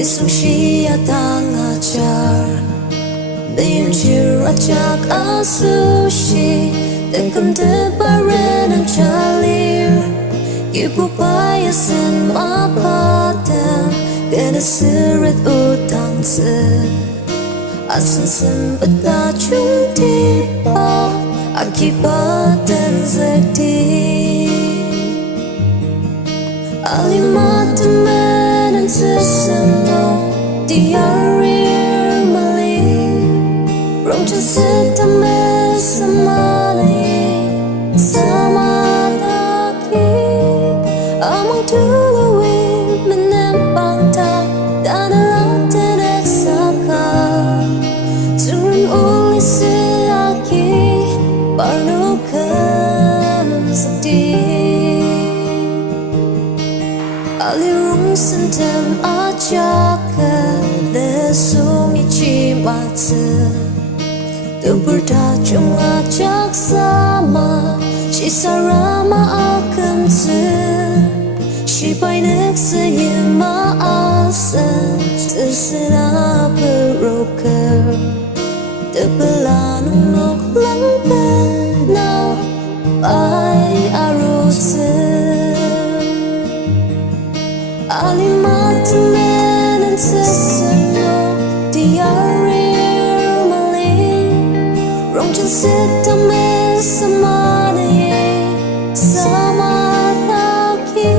Di sushi atang ajar Dayun ciracak asushi Tengkem tebaran ang calir KIBUBA yasin mapatam Kena seret utang se Asan sempet chung tiba Akibat dan sedih Alimat teman dan sesenang Diarir mali Rongchan setame semalai Sama lagi Amang dului menempang tak Dan alam tenek saka Turun uli selagi Parnukan sedih Alirung sentem ajak Lesung icimata Teberdajung ajak sama Sisa rama akan te Sipai nek seyema asan Terserah beroker Tebelanung nok langpenau Pai arute Alimat temen dan sesenang Diarir mali Rongchan setame semalai Sama lagi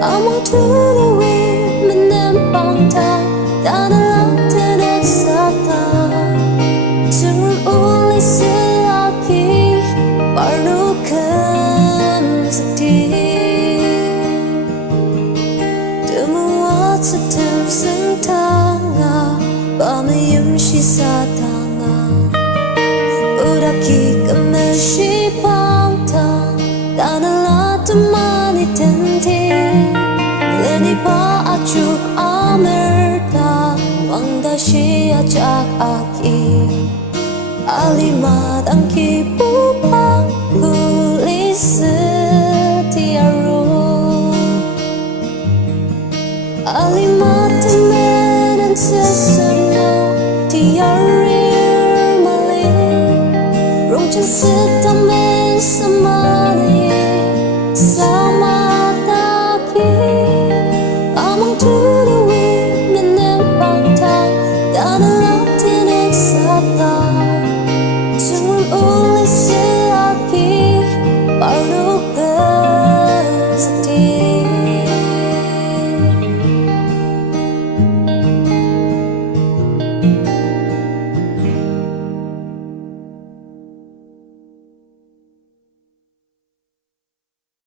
Amang dului menempang tak Dan alam tenek saka Turun uli selagi Parnukan sedih Setem sentanga Pamayum sisa tanga Udaki kemeshi pangtang Tanala temani tenti Leni pa acuk amerta Mangdashi ajak aki Alimat ang KIBUBA